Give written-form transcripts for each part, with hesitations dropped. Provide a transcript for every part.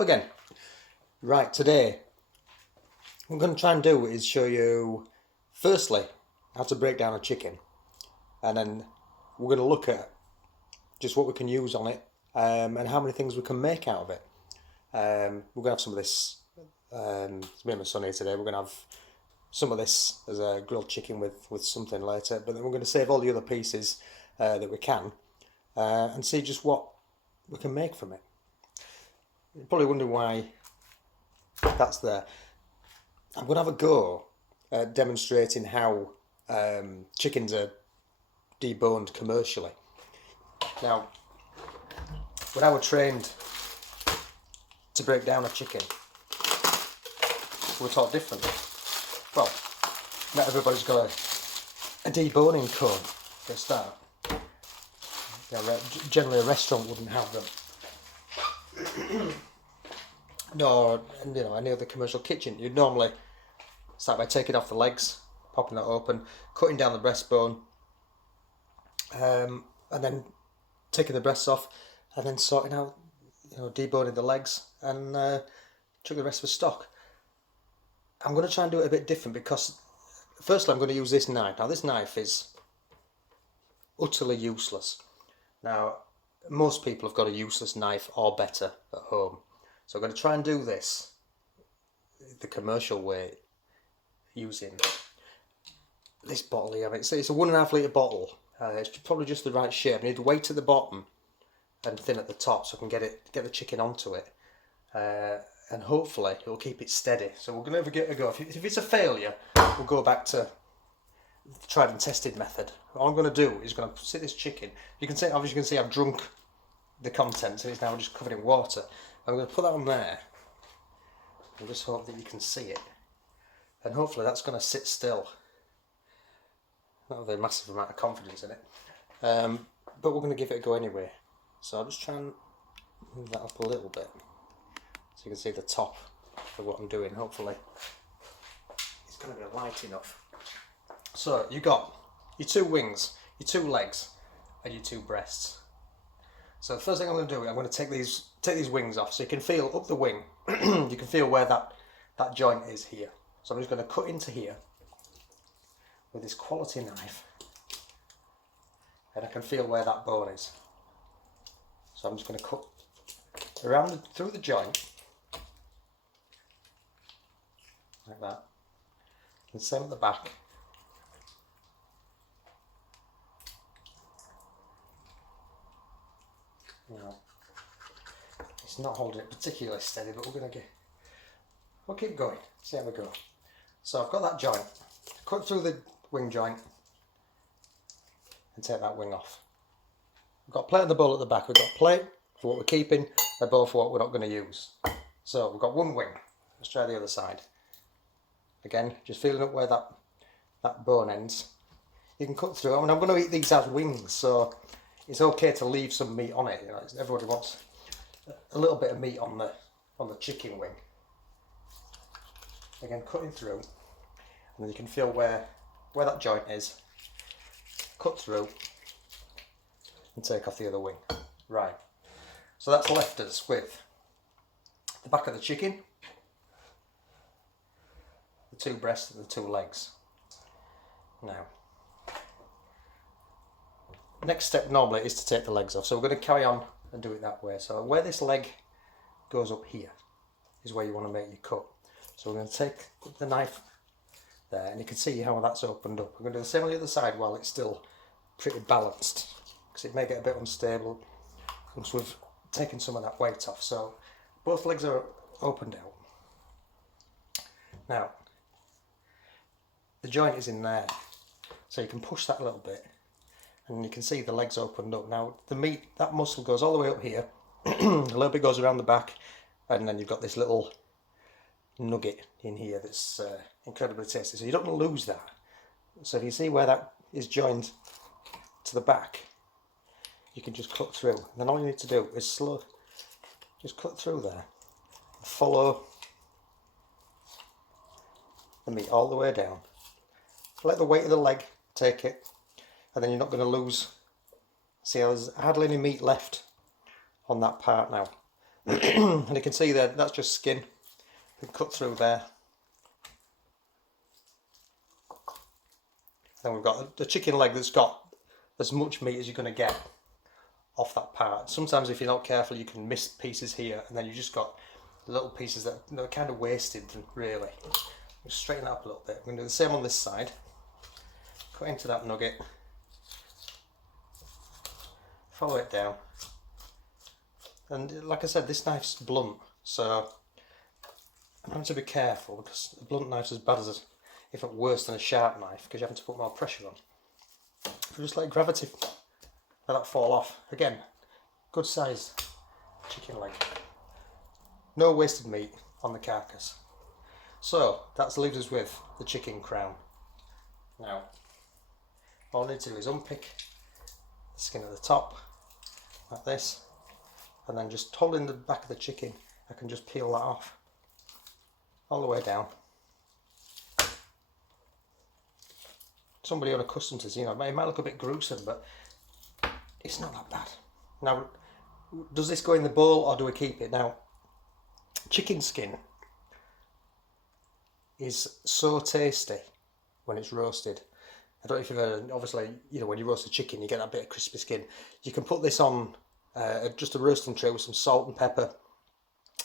Hello again. Right, today what I'm going to try and do is show you firstly how to break down a chicken, and then we're going to look at just what we can use on it and how many things we can make out of it. We're going to have some of this, it's me and my son here today, we're going to have some of this as a grilled chicken with something later, but then we're going to save all the other pieces that we can and see just what we can make from it. You're probably wondering why that's there. I'm going to have a go at demonstrating how chickens are deboned commercially. Now, when I was trained to break down a chicken, we were taught differently. Well, not everybody's got a deboning cone for a start. Generally a restaurant wouldn't have them. Nor any other commercial kitchen. You'd normally start by taking off the legs, popping that open, cutting down the breastbone, and then taking the breasts off, and then sorting out, deboning the legs, and chuck the rest of the stock. I'm going to try and do it a bit different because, firstly, I'm going to use this knife. Now, this knife is utterly useless. Now, most people have got a useless knife or better at home. So I'm going to try and do this the commercial way, using this bottle here. It's a 1.5 litre bottle. It's probably just the right shape. I need weight at the bottom and thin at the top so I can get the chicken onto it. And hopefully it'll keep it steady. So we're going to give it a go. If it's a failure, we'll go back to the tried and tested method. All I'm going to do is going to sit this chicken. Obviously you can see I've drunk the contents and it's now just covered in water. I'm going to put that on there and just hope that you can see it, and hopefully that's going to sit still. Not with a massive amount of confidence in it, but we're going to give it a go anyway. So I'll just try and move that up a little bit so you can see the top of what I'm doing. Hopefully it's going to be light enough. So you got your 2 wings, your 2 legs and your 2 breasts. So the first thing I'm going to do, I'm going to take these wings off so you can feel up the wing. You can feel where that joint is here. So I'm just going to cut into here with this quality knife, and I can feel where that bone is. So I'm just going to cut around through the joint like that, and same at the back. Now, it's not holding it particularly steady, but we'll keep going, see how we go. So I've got that joint, cut through the wing joint and take that wing off. We've got a plate and the bowl at the back. We've got a plate for what we're keeping, a bowl for what we're not going to use. So we've got one wing. Let's try the other side. Again, just feeling up where that bone ends. You can cut through. I mean, I'm going to eat these as wings, so it's okay to leave some meat on it. Everybody wants a little bit of meat on the chicken wing. Again, cutting through, and then you can feel where that joint is. Cut through and take off the other wing. Right. So that's left us with the back of the chicken, the 2 breasts and the 2 legs. Now, next step normally is to take the legs off, so we're going to carry on and do it that way. So where this leg goes up here is where you want to make your cut. So we're going to take the knife there, and you can see how that's opened up. We're going to do the same on the other side while it's still pretty balanced, because it may get a bit unstable once we've taken some of that weight off. So both legs are opened out. Now, the joint is in there, so you can push that a little bit, and you can see the legs opened up. Now the meat, that muscle goes all the way up here, a little bit goes around the back, and then you've got this little nugget in here that's incredibly tasty. So you don't want to lose that. So if you see where that is joined to the back, you can just cut through. And then all you need to do is just cut through there, follow the meat all the way down. Let the weight of the leg take it, and then you're not going to lose. See how there's hardly any meat left on that part now. And you can see there, that's just skin. We cut through there. Then we've got a chicken leg that's got as much meat as you're going to get off that part. Sometimes if you're not careful you can miss pieces here, and then you just got little pieces that are kind of wasted really. Just straighten that up a little bit. We're going to do the same on this side. Cut into that nugget. Follow it down. And like I said, this knife's blunt, so I'm having to be careful because a blunt knife's as bad as, if not worse than a sharp knife, because you're having to put more pressure on. If you just let gravity let that fall off. Again, good size chicken leg. No wasted meat on the carcass. So that leaves us with the chicken crown. Now, all I need to do is unpick the skin at the top, like this, and then just holding the back of the chicken, I can just peel that off all the way down. Somebody unaccustomed to this, it might look a bit gruesome, but it's not that bad. Now, does this go in the bowl or do we keep it? Now, chicken skin is so tasty when it's roasted. I don't know if you've ever, obviously, when you roast a chicken, you get that bit of crispy skin. You can put this on just a roasting tray with some salt and pepper,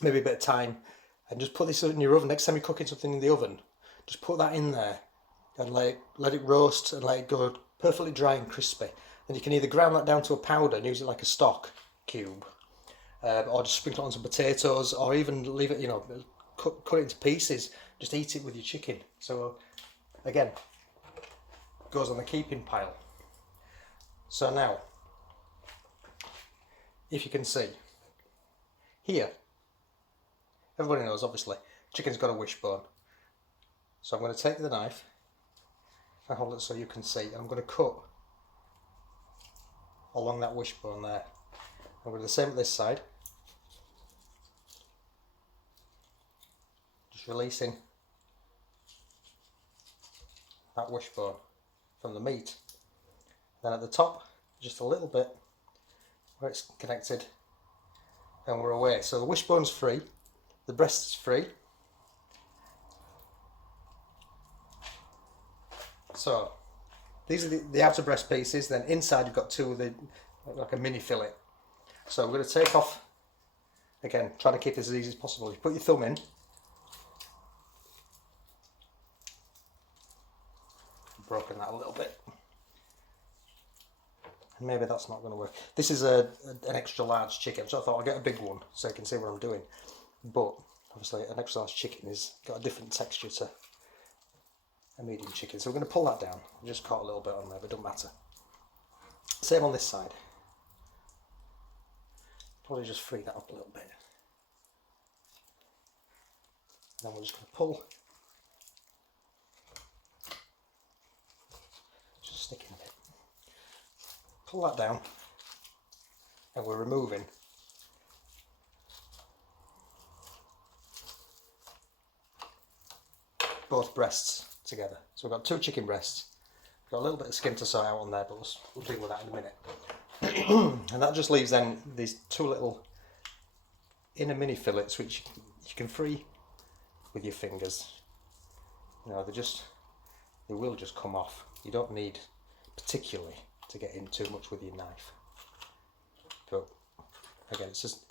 maybe a bit of thyme, and just put this in your oven. Next time you're cooking something in the oven, just put that in there and let it roast and let it go perfectly dry and crispy. And you can either ground that down to a powder and use it like a stock cube, or just sprinkle it on some potatoes, or even leave it, cut it into pieces, just eat it with your chicken. So again, goes on the keeping pile. So now, if you can see here, everybody knows obviously chicken's got a wishbone. So I'm going to take the knife and hold it so you can see. I'm going to cut along that wishbone there. I'm going to do the same at this side. Just releasing that wishbone from the meat. Then at the top, just a little bit where it's connected, and we're away. So the wishbone's free, the breast's free. So these are the outer breast pieces. Then inside you've got two of the, like a mini fillet. So we're going to take off, again, try to keep this as easy as possible. You put your thumb in, broken that a little bit, and maybe that's not going to work. This is an extra large chicken, so I thought I'll get a big one so you can see what I'm doing. But obviously an extra large chicken has got a different texture to a medium chicken, so we're going to pull that down. I just caught a little bit on there, but it doesn't matter. Same on this side. Probably just free that up a little bit. Then we're just going to pull. Just stick in a bit. Pull that down, and we're removing both breasts together. So we've got two chicken breasts. We've got a little bit of skin to sort out on there, but we'll deal with that in a minute. And that just leaves then these two little inner mini fillets, which you can free with your fingers. They will just come off. You don't need particularly to get in too much with your knife. But again, it's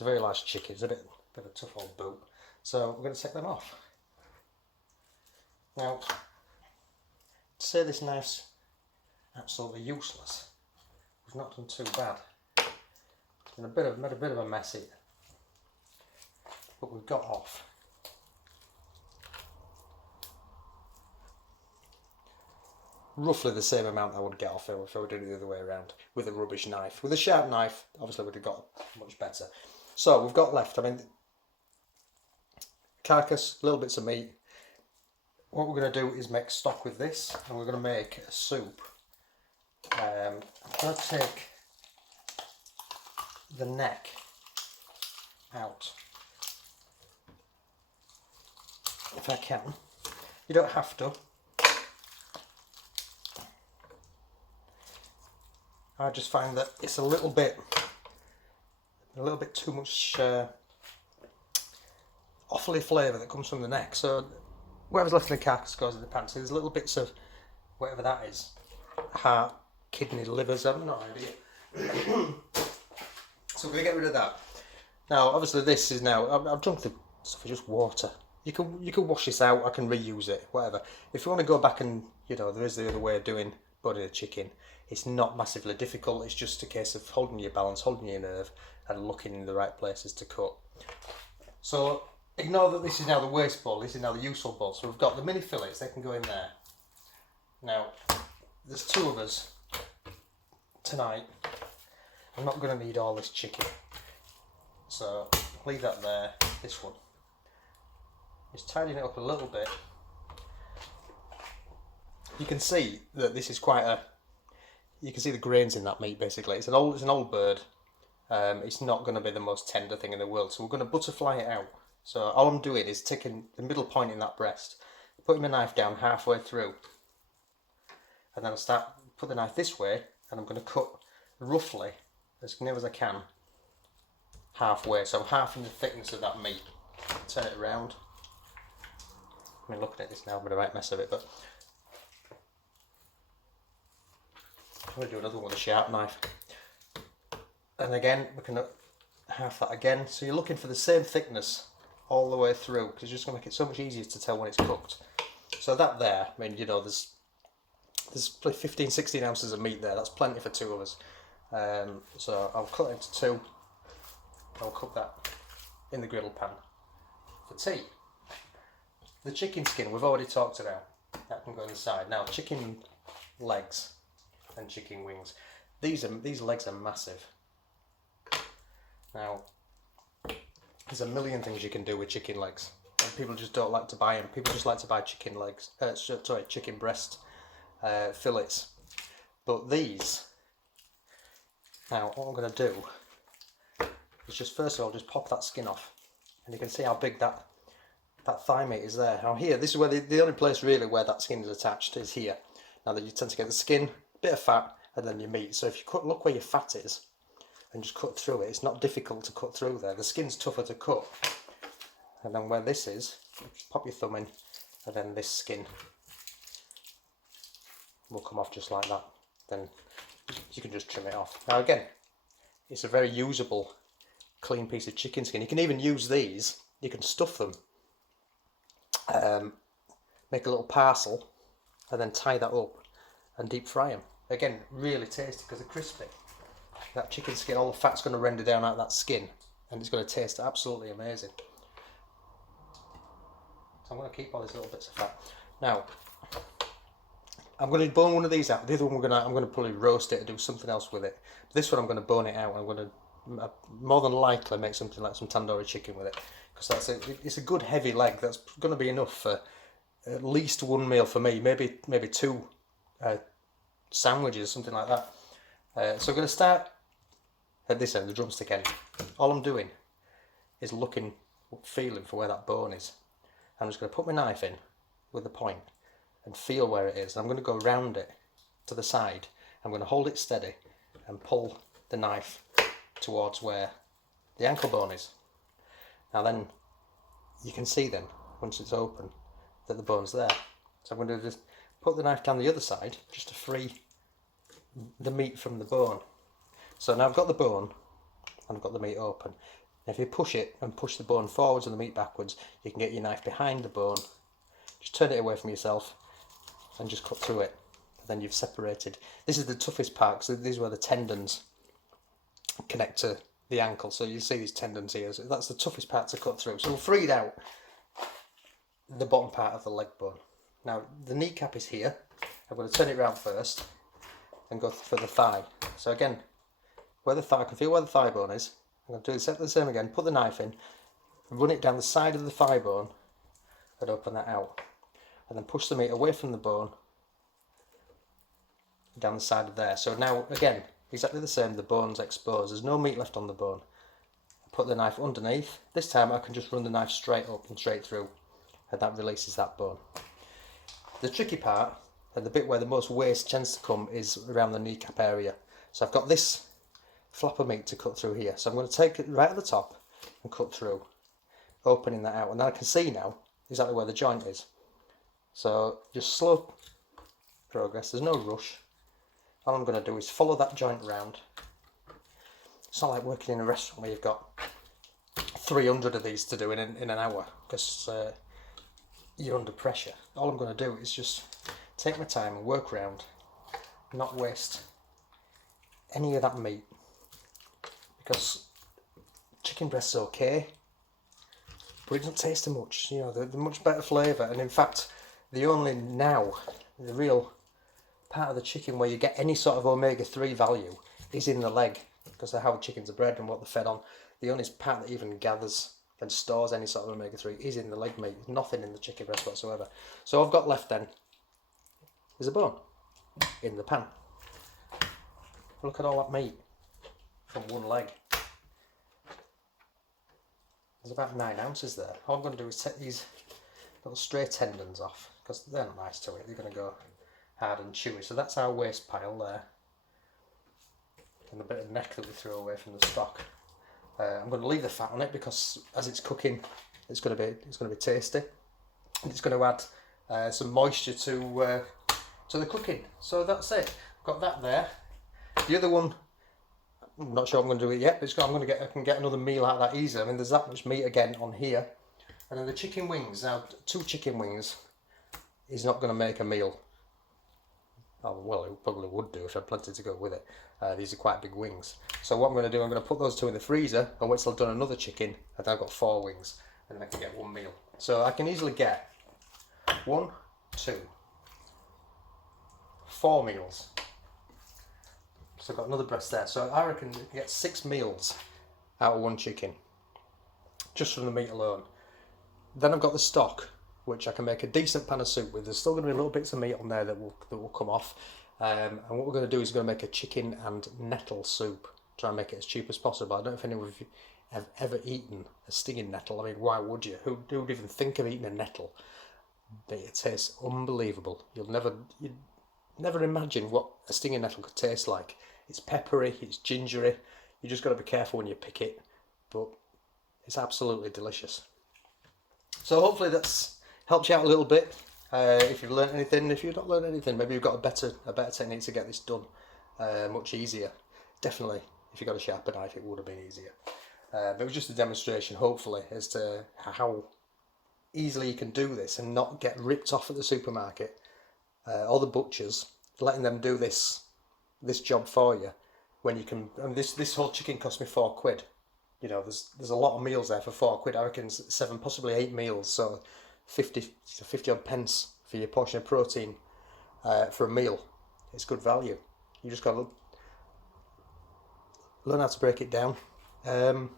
a very large chicken. It's a bit of a tough old boot. So we're going to take them off. Now, to say this knife's absolutely useless, we've not done too bad. It's been made a bit of a mess here, but we've got off roughly the same amount I would get off if I were doing it the other way around with a rubbish knife. With a sharp knife, obviously would have got much better. So we've got left, carcass, little bits of meat. What we're going to do is make stock with this, and we're going to make a soup. I'm going to take the neck out, if I can. You don't have to. I just find that it's a little bit too much awfully flavour that comes from the neck. So whatever's left in the carcass goes in the pan. So there's little bits of whatever that is, heart, kidney, livers, I've no idea. So we're going to get rid of that. Now, obviously this is now, I've drunk the stuff with just water. You can wash this out, I can reuse it, whatever. If you want to go back and, there is the other way of doing boning a chicken. It's not massively difficult, it's just a case of holding your balance, holding your nerve, and looking in the right places to cut. So, ignore that this is now the waste bowl, this is now the useful bowl. So we've got the mini fillets, they can go in there. Now, there's 2 of us tonight. I'm not going to need all this chicken. So, leave that there, this one. Just tidying it up a little bit. You can see that this is you can see the grains in that meat basically. It's an old bird. It's not going to be the most tender thing in the world. So we're going to butterfly it out. So all I'm doing is taking the middle point in that breast, putting my knife down halfway through. And then I'll put the knife this way, and I'm going to cut roughly, as near as I can, halfway. So I'm halving the thickness of that meat. Turn it around. I mean, looking at this now, I'm in a right mess of it, but I'm going to do another one with a sharp knife. And again, we can half that again. So you're looking for the same thickness all the way through, because it's just going to make it so much easier to tell when it's cooked. So that there, I mean, there's like 15, 16 ounces of meat there. That's plenty for 2 of us. So I'll cut it into 2. I'll cook that in the griddle pan. For tea, the chicken skin we've already talked about. That can go inside. Now, chicken legs and chicken wings. These legs are massive. Now, there's a million things you can do with chicken legs, and people just don't like to buy them. People just like to buy chicken legs. Chicken breast fillets. But these. Now, what I'm going to do is just first of all just pop that skin off, and you can see how big that thigh meat is there. Now here, this is where the only place really where that skin is attached is here. Now that you tend to get the skin, bit of fat, and then your meat. So if you look where your fat is, and just cut through it, it's not difficult to cut through there. The skin's tougher to cut. And then where this is, just pop your thumb in, and then this skin will come off just like that. Then you can just trim it off. Now again, it's a very usable, clean piece of chicken skin. You can even use these, you can stuff them, make a little parcel, and then tie that up and deep fry them. Again, really tasty because they're crispy. That chicken skin, all the fat's going to render down out of that skin, and it's going to taste absolutely amazing. So I'm going to keep all these little bits of fat. Now, I'm going to bone one of these out. The other one I'm going to probably roast it and do something else with it. This one I'm going to bone it out. I'm going to more than likely make something like some tandoori chicken with it, because it's a good heavy leg. That's going to be enough for at least 1 meal for me. Maybe 2 sandwiches, something like that. So I'm going to start at this end, the drumstick end. All I'm doing is feeling for where that bone is. I'm just going to put my knife in with the point and feel where it is. I'm going to go round it to the side. I'm going to hold it steady and pull the knife towards where the ankle bone is. Now then, you can see then, once it's open, that the bone's there. So I'm going to just put the knife down the other side, just to free the meat from the bone. So now I've got the bone, and I've got the meat open. And if you push it and push the bone forwards and the meat backwards, you can get your knife behind the bone. Just turn it away from yourself and just cut through it. And then you've separated. This is the toughest part, because these are where the tendons connect to the ankle. So you see these tendons here. So that's the toughest part to cut through. So we'll free out the bottom part of the leg bone. Now the kneecap is here. I'm going to turn it round first and go for the thigh. So again, I can feel where the thigh bone is. I'm going to do exactly the same again. Put the knife in, run it down the side of the thigh bone, and open that out. And then push the meat away from the bone, down the side of there. So now, again, exactly the same, the bone's exposed. There's no meat left on the bone. I put the knife underneath. This time I can just run the knife straight up and straight through, and that releases that bone. The tricky part, and the bit where the most waste tends to come, is around the kneecap area. So I've got this flap of meat to cut through here. So I'm going to take it right at the top and cut through. opening that out, and then I can see now exactly where the joint is. So just slow progress, there's no rush. All I'm going to do is follow that joint round. It's not like working in a restaurant where you've got 300 of these to do in an hour, because you're under pressure. All I'm going to do is just take my time and work round, not waste any of that meat, because chicken breast's okay, but it doesn't taste too much. You know, they're much better flavour, and in fact, the real part of the chicken where you get any sort of omega-3 value is in the leg, because of how the chickens are bred and what they're fed on. The only part that even gathers and stores any sort of omega-3 is in the leg meat. There's nothing in the chicken breast whatsoever. So I've got left then is a bone in the pan. Look at all that meat from one leg. There's about 9 ounces there. All I'm going to do is take these little stray tendons off, because they're not nice to eat. They're going to go hard and chewy. So that's our waste pile there, and the bit of neck that we threw away from the stock. I'm going to leave the fat on it, because as it's cooking, it's going to be tasty, and it's going to add some moisture to the cooking. So that's it. Got that there. The other one, I'm not sure I'm going to do it yet, but I can get another meal out of that easy. I mean, there's that much meat again on here, and then the chicken wings. Now, 2 chicken wings is not going to make a meal. Oh, well, it probably would do if I had plenty to go with it. These are quite big wings. So what I'm going to do, I'm going to put those 2 in the freezer and wait till I've done another chicken, and I've got 4 wings, and then I can get 1 meal. So I can easily get 1, 2, 4 meals. So I've got another breast there. So I reckon you can get 6 meals out of 1 chicken, just from the meat alone. Then I've got the stock, which I can make a decent pan of soup with. There's still going to be little bits of meat on there that will come off. And what we're going to do is we're going to make a chicken and nettle soup. Try and make it as cheap as possible. I don't know if anyone of you have ever eaten a stinging nettle. I mean, why would you? Who would even think of eating a nettle? But it tastes unbelievable. You'd never imagine what a stinging nettle could taste like. It's peppery, it's gingery. You just got to be careful when you pick it, but it's absolutely delicious. So hopefully that's helped you out a little bit. If you've learned anything, if you've not learned anything, maybe you've got a better technique to get this done much easier. Definitely, if you got a sharper knife, it would have been easier. But it was just a demonstration, hopefully, as to how easily you can do this and not get ripped off at the supermarket or the butchers, letting them do this job for you when you can. And this whole chicken cost me £4. You know, there's a lot of meals there for £4. I reckon 7, possibly 8 meals. So 50 odd pence for your portion of protein for a meal. It's good value. You just got to learn how to break it down and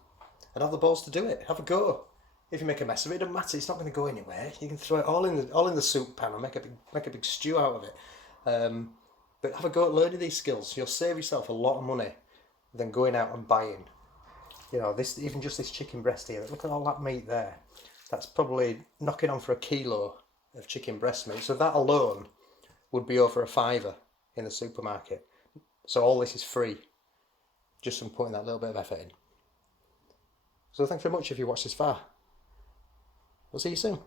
have the balls to do it. Have a go. If you make a mess of it, it doesn't matter. It's not going to go anywhere. You can throw it all in the soup pan and make a big stew out of it. But have a go at learning these skills. You'll save yourself a lot of money than going out and buying. You know, even just this chicken breast here. Look at all that meat there. That's probably knocking on for a kilo of chicken breast meat. So that alone would be over £5 in the supermarket. So all this is free, just from putting that little bit of effort in. So thanks very much if you watched this far. We'll see you soon.